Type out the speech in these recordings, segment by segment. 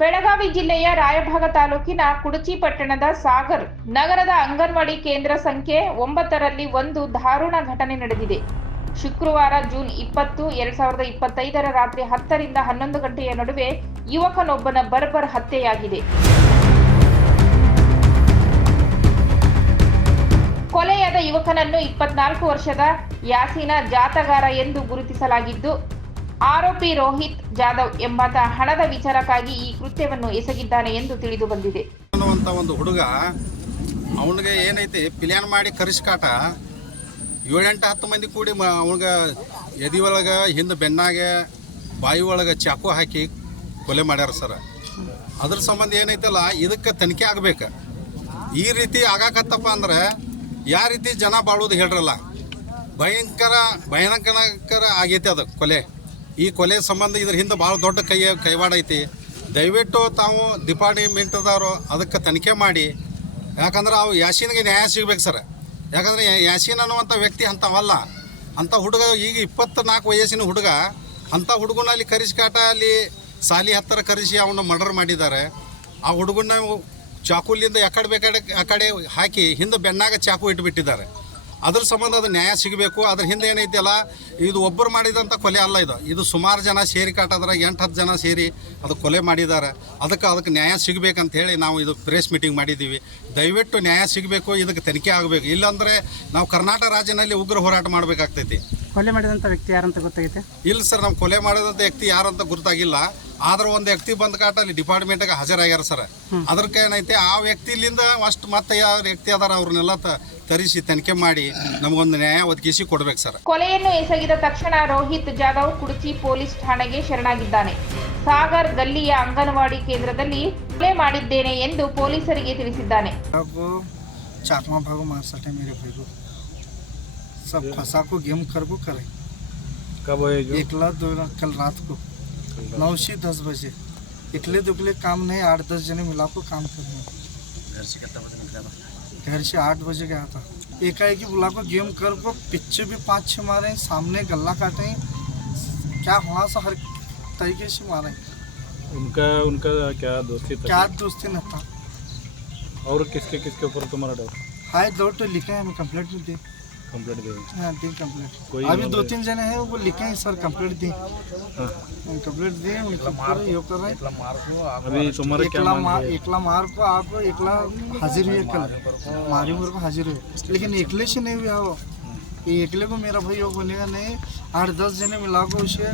ಬೆಳಗಾವಿ ಜಿಲ್ಲೆಯ ರಾಯಭಾಗ ತಾಲೂಕಿನ ಕುಡಚಿ ಪಟ್ಟಣದ ಸಾಗರ್ ನಗರದ ಅಂಗನವಾಡಿ ಕೇಂದ್ರ ಸಂಖ್ಯೆ ಒಂಬತ್ತರಲ್ಲಿ ಒಂದು ದಾರುಣ ಘಟನೆ ನಡೆದಿದೆ. ಶುಕ್ರವಾರ ಜೂನ್ ಇಪ್ಪತ್ತು, ಎರಡ್ ಸಾವಿರದ ಇಪ್ಪತ್ತೈದರ ರಾತ್ರಿ ಹತ್ತರಿಂದ ಹನ್ನೊಂದು ಗಂಟೆಯ ನಡುವೆ ಯುವಕನೊಬ್ಬನ ಬರ್ಬರ್ ಹತ್ಯೆಯಾಗಿದೆ. ಕೊಲೆಯಾದ ಯುವಕನನ್ನು ಇಪ್ಪತ್ನಾಲ್ಕು ವರ್ಷದ ಯಾಸಿನ ಜಾತಗಾರ ಎಂದು ಗುರುತಿಸಲಾಗಿದ್ದು ಆರೋಪಿ ರೋಹಿತ್ ಜಾಧವ್ ಎಂಬಾತ ಹಣದ ವಿಚಾರಕ್ಕಾಗಿ ಈ ಕೃತ್ಯವನ್ನು ಎಸಗಿದ್ದಾನೆ ಎಂದು ತಿಳಿದು ಬಂದಿದೆ. ಅನ್ನುವಂಥ ಒಂದು ಹುಡುಗ ಅವನಿಗೆ ಏನೈತಿ ಪ್ಲ್ಯಾನ್ ಮಾಡಿ ಕರಿಸ್ಕಾಟ. ಏಳೆಂಟು, ಹತ್ತು ಮಂದಿ ಕೂಡಿ ಅವನಿಗೆ ಎದಿ ಒಳಗೆ, ಹಿಂದೆ ಬೆನ್ನಾಗೆ, ಬಾಯಿ ಒಳಗೆ ಚಾಕು ಹಾಕಿ ಕೊಲೆ ಮಾಡ್ಯಾರ ಸರ್. ಅದ್ರ ಸಂಬಂಧ ಏನೈತಲ್ಲ, ಇದಕ್ಕೆ ತನಿಖೆ ಆಗ್ಬೇಕು. ಈ ರೀತಿ ಆಗಾಕತ್ತಪ್ಪ ಅಂದ್ರೆ ಯಾವ ರೀತಿ ಜನ ಬಾಳೋದು ಹೇಳ್ರಲ್ಲ. ಭಯಂಕರ ಭಯಂಕರ ಆಗೈತಿ ಅದು ಕೊಲೆ. ಈ ಕೊಲೆ ಸಂಬಂಧ ಇದ್ರ ಹಿಂದೆ ಭಾಳ ದೊಡ್ಡ ಕೈ ಕೈವಾಡ ಐತಿ. ದಯವಿಟ್ಟು ತಾವು ಡಿಪಾರ್ಟ್ಮೆಂಟ್ದವರು ಅದಕ್ಕೆ ತನಿಖೆ ಮಾಡಿ. ಯಾಕಂದ್ರೆ ಅವು ಯಾಸೀನ್ಗೆ ನ್ಯಾಯ ಸಿಗ್ಬೇಕು ಸರ್. ಯಾಕಂದ್ರೆ ಯಾಸೀನ್ ಅನ್ನುವಂಥ ವ್ಯಕ್ತಿ ಅಂಥವಲ್ಲ. ಅಂಥ ಹುಡುಗ ಈಗ ಇಪ್ಪತ್ನಾಲ್ಕು ವಯಸ್ಸಿನ ಹುಡುಗ, ಅಂಥ ಕರಿಸಿ ಕಾಟ, ಅಲ್ಲಿ ಸಾಲಿ ಹತ್ತಿರ ಕರೆಸಿ ಅವನ್ನ ಮರ್ಡರ್ ಮಾಡಿದ್ದಾರೆ. ಆ ಹುಡುಗನ ಚಾಕುಲಿಂದ ಎಕಡೆ ಬೇಕಾಡೆ ಆ ಕಡೆ ಹಾಕಿ ಹಿಂದೆ ಬೆನ್ನಾಗ ಚಾಕು ಇಟ್ಬಿಟ್ಟಿದ್ದಾರೆ. ಅದ್ರ ಸಂಬಂಧ ಅದು ನ್ಯಾಯ ಸಿಗಬೇಕು. ಅದ್ರ ಹಿಂದೆ ಏನೈತಿಲ್ಲ ಇದು ಒಬ್ಬರು ಮಾಡಿದಂಥ ಕೊಲೆ ಅಲ್ಲ ಇದು. ಇದು ಸುಮಾರು ಜನ ಸೇರಿ ಕಾಟದ್ರ ಎಂಟು ಹತ್ತು ಜನ ಸೇರಿ ಅದು ಕೊಲೆ ಮಾಡಿದ್ದಾರೆ ಅದಕ್ಕೆ ಅದಕ್ಕೆ ನ್ಯಾಯ ಸಿಗಬೇಕಂತ ಹೇಳಿ ನಾವು ಇದು ಪ್ರೆಸ್ ಮೀಟಿಂಗ್ ಮಾಡಿದ್ದೀವಿ ದಯವಿಟ್ಟು ನ್ಯಾಯ ಸಿಗಬೇಕು ಇದಕ್ಕೆ ತನಿಖೆ ಆಗಬೇಕು. ಇಲ್ಲಾಂದರೆ ನಾವು ಕರ್ನಾಟಕ ರಾಜ್ಯದಲ್ಲಿ ಉಗ್ರ ಹೋರಾಟ ಮಾಡಬೇಕಾಗ್ತೈತಿ. ಕೊಲೆ ಮಾಡಿದಂಥ ವ್ಯಕ್ತಿ ಯಾರಂತ ಗೊತ್ತಾಗೈತೆ? ಇಲ್ಲ ಸರ್ ನಮ್ಮ ಕೊಲೆ ಮಾಡಿದಂಥ ವ್ಯಕ್ತಿ ಯಾರಂತ ಗುರ್ತಾಗಿಲ್ಲ. ಆದ್ರೆ ಒಂದು ವ್ಯಕ್ತಿ ಬಂದ ಕಾಟ ಅಲ್ಲಿ ಡಿಪಾರ್ಟ್ಮೆಂಟ್ಗೆ ಹಾಜರಾಗ್ಯಾರ ಸರ್ ಅದಕ್ಕೆ ಏನೈತೆ ಆ ವ್ಯಕ್ತಿಲಿಂದ ಅಷ್ಟು ಮತ್ತೆ ಯಾವ ವ್ಯಕ್ತಿ ಅದಾರ ಅವ್ರನ್ನೆಲ್ಲ ತ- ತರಿಸಿ ತನಿಖೆ ಮಾಡಿ ನಮಗೊಂದು ನ್ಯಾಯ ಒದಗಿಸಿ ಕೊಡ್ಬೇಕು ಸರ್ ಕೊಲೆಯನ್ನು ಎಸಗಿದ ತಕ್ಷಣ ರೋಹಿತ್ ಜಾಧವ್ ಕುಡಚಿ ಪೊಲೀಸ್ ಠಾಣೆಗೆ ಶರಣಾಗಿದ್ದಾನೆ ಸಾಗರ್ ಗಲ್ಲಿಯ ಅಂಗನವಾಡಿ ಕೇಂದ್ರದಲ್ಲಿ ಕೊಲೆ ಮಾಡಿದ್ದೇನೆ ಎಂದು ಪೊಲೀಸರಿಗೆ ತಿಳಿಸಿದ್ದಾನೆ अब चाकमा भागो मार सटे मेरे भाई को सब फंसा को गेम कर को करे कब है जो एकला दो कल रात को नौ से दस बजे. इकले दुकले काम नहीं आठ दस जने मिला को काम करने घर से आठ बजे गया था एकाएकी बुला को गेम कर को पीछे भी पाँच छः मारे सामने गला काटे क्या हुआ सा हर तरीके से मारे उनका उनका क्या दोस्ती था? क्या दोस्ती न था। और किसके किसके ऊपर तुम्हारा डर हाय दौड़ तो लिखे हैं हमें कंप्लेंट भी दी कंप्लेंट दे हाँ दी कंप्लेंट कोई अभी और दो है? तीन जने हैं वो लिखे हैं सर कंप्लेंट दी हाँ। कंप्लेंट दिए उनको करो ये कर रहे हैं अभी तुम्हारा क्या एकला मांग मार है एकला मार को आप एकला हाजिर हुए कल मारी मेरे को हाजिर हुए लेकिन एकले से नहीं हुआ वो ये एकले को मेरा भाई वो बोलेगा नहीं आठ दस जने मिला को उसे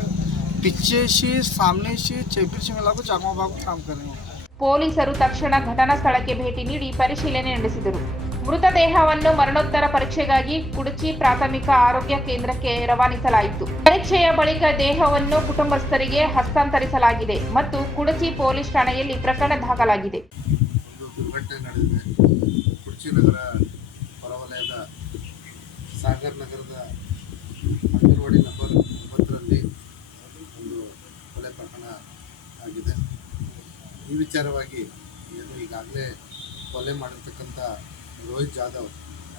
पीछे से सामने से चेपी से मिला को चाकमा बाबू काम करेंगे ಪೊಲೀಸರು ತಕ್ಷಣ ಘಟನಾ ಸ್ಥಳಕ್ಕೆ ಭೇಟಿ ನೀಡಿ ಪರಿಶೀಲನೆ ನಡೆಸಿದರು ಮೃತದೇಹವನ್ನು ಮರಣೋತ್ತರ ಪರೀಕ್ಷೆಗಾಗಿ ಕುಡಚಿ ಪ್ರಾಥಮಿಕ ಆರೋಗ್ಯ ಕೇಂದ್ರಕ್ಕೆ ರವಾನಿಸಲಾಯಿತು. ಪರೀಕ್ಷೆಯ ಬಳಿಕ ದೇಹವನ್ನು ಕುಟುಂಬಸ್ಥರಿಗೆ ಹಸ್ತಾಂತರಿಸಲಾಗಿದೆ ಮತ್ತು ಕುಡಚಿ ಪೊಲೀಸ್ ಠಾಣೆಯಲ್ಲಿ ಪ್ರಕರಣ ದಾಖಲಾಗಿದೆ. ಈ ವಿಚಾರವಾಗಿ ಏನು ಈಗಾಗಲೇ ಕೊಲೆ ಮಾಡಿರ್ತಕ್ಕಂಥ ರೋಹಿತ್ ಜಾಧವ್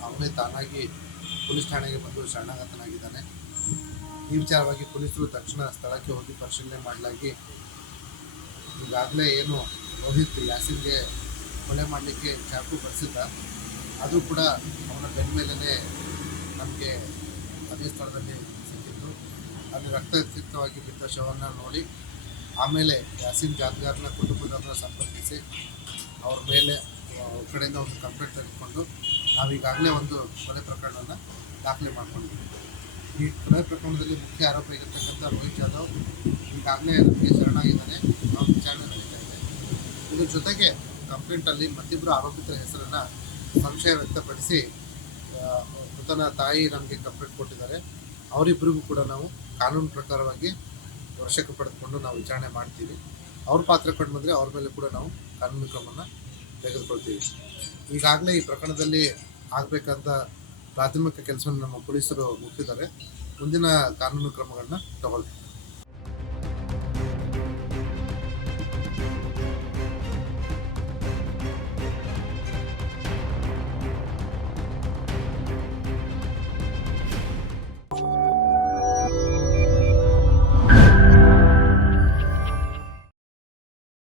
ಅವನೇ ತಾನಾಗಿ ಪೊಲೀಸ್ ಠಾಣೆಗೆ ಬಂದು ಶರಣಾಗತನಾಗಿದ್ದಾನೆ. ಈ ವಿಚಾರವಾಗಿ ಪೊಲೀಸರು ತಕ್ಷಣ ಸ್ಥಳಕ್ಕೆ ಹೋಗಿ ಪರಿಶೀಲನೆ ಮಾಡಲಾಗಿ ಈಗಾಗಲೇ ಏನು ರೋಹಿತ್ ಯಾಸಿನ್ಗೆ ಕೊಲೆ ಮಾಡಲಿಕ್ಕೆ ಚಾಕು ಬಳಸಿದ್ದ ಅದು ಕೂಡ ಅವನ ಬೆನ್ನ ಮೇಲೇ ನಮಗೆ ಅದೇ ಸ್ಥಳದಲ್ಲಿ ಸಿಕ್ಕಿತ್ತು. ಅಲ್ಲಿ ರಕ್ತಸಿಕ್ತವಾಗಿ ಬಿದ್ದ ಶವವನ್ನು ನೋಡಿ ಆಮೇಲೆ ಯಾಸಿನ್ ಜಾದ್ಗಾರ್ನ ಕುಟುಂಬದವರನ್ನ ಸಂಪರ್ಕಿಸಿ ಅವ್ರ ಮೇಲೆ ಕಡೆಯಿಂದ ಒಂದು ಕಂಪ್ಲೇಂಟ್ ತೆಗೆದುಕೊಂಡು ನಾವೀಗಾಗಲೇ ಒಂದು ಕೊಲೆ ಪ್ರಕರಣವನ್ನು ದಾಖಲೆ ಮಾಡ್ಕೊಂಡಿದ್ದೀವಿ ಈ ಕೊಲೆ ಪ್ರಕರಣದಲ್ಲಿ ಮುಖ್ಯ ಆರೋಪ ಇರತಕ್ಕಂಥ ರೋಹಿತ್ ಯಾದವ್ ಈಗಾಗಲೇ ನಮಗೆ ಶರಣಾಗಿದ್ದಾನೆ. ನಾವು ವಿಚಾರಣೆ ನಡೀತಾ ಇದೆ. ಇದ್ರ ಜೊತೆಗೆ ಕಂಪ್ಲೇಂಟಲ್ಲಿ ಮತ್ತಿಬ್ಬರು ಆರೋಪಿತರ ಹೆಸರನ್ನು ಸಂಶಯ ವ್ಯಕ್ತಪಡಿಸಿ ಮೃತನ ತಾಯಿ ನಮಗೆ ಕಂಪ್ಲೇಂಟ್ ಕೊಟ್ಟಿದ್ದಾರೆ. ಅವರಿಬ್ಬರಿಗೂ ಕೂಡ ನಾವು ಕಾನೂನು ಪ್ರಕಾರವಾಗಿ ವಶಕ್ಕೆ ಪಡೆದುಕೊಂಡು ನಾವು ವಿಚಾರಣೆ ಮಾಡ್ತೀವಿ. ಅವ್ರ ಪಾತ್ರ ಕಂಡು ಬಂದರೆ ಅವ್ರ ಮೇಲೆ ಕೂಡ ನಾವು ಕಾನೂನು ಕ್ರಮವನ್ನು ತೆಗೆದುಕೊಳ್ತೀವಿ. ಈಗಾಗಲೇ ಈ ಪ್ರಕರಣದಲ್ಲಿ ಆಗಬೇಕಂತ ಪ್ರಾಥಮಿಕ ಕೆಲಸವನ್ನು ನಮ್ಮ ಪೊಲೀಸರು ಮುಗಿಸಿದ್ದಾರೆ ಮುಂದಿನ ಕಾನೂನು ಕ್ರಮಗಳನ್ನ ತಗೊಳ್ತೀವಿ.